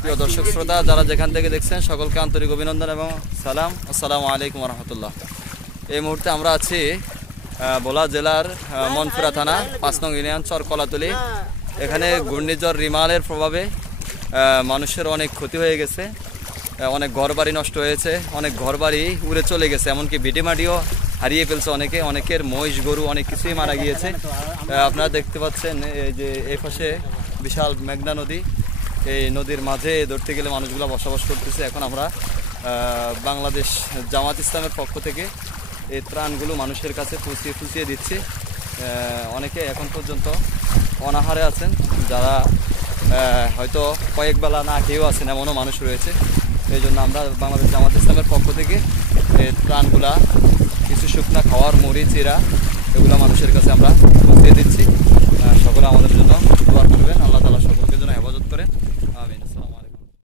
প্রিয় দর্শক শ্রোতা যারা যেখান থেকে দেখছেন সকলকে আন্তরিক অভিনন্দন এবং সালাম। আসসালামু আলাইকুম রহমতুল্লাহ। এই মুহূর্তে আমরা আছি ভোলা জেলার মনপুরা থানা ৫ নং ইউনিয়ন চর কলাতলি। এখানে ঘূর্ণিঝড় রিমালের প্রভাবে মানুষের অনেক ক্ষতি হয়ে গেছে, অনেক ঘরবাড়ি নষ্ট হয়েছে, অনেক ঘরবাড়ি উড়ে চলে গেছে, এমনকি ভিটেমাটিও হারিয়ে ফেলছে অনেকের মহিষ গরু অনেক কিছুই মারা গিয়েছে। আপনারা দেখতে পাচ্ছেন এই যে এই পাশে বিশাল মেঘনা নদী, এই নদীর মাঝে ধরতে গেলে মানুষগুলো বসবাস করতেছে। এখন আমরা বাংলাদেশ জামাত ইসলামের পক্ষ থেকে এই ত্রাণগুলো মানুষের কাছে পৌঁছিয়ে দিচ্ছি। অনেকে এখন পর্যন্ত অনাহারে আছেন, যারা হয়তো কয়েক বেলা না খেয়েও আছেন, এমনও মানুষ রয়েছে। এই জন্য আমরা বাংলাদেশ জামাত ইসলামের পক্ষ থেকে এই ত্রাণগুলা, কিছু শুকনা খাওয়ার মুড়ি চিরা, এগুলো মানুষের কাছে আমরা পৌঁছে দিচ্ছি। সকলে আমাদের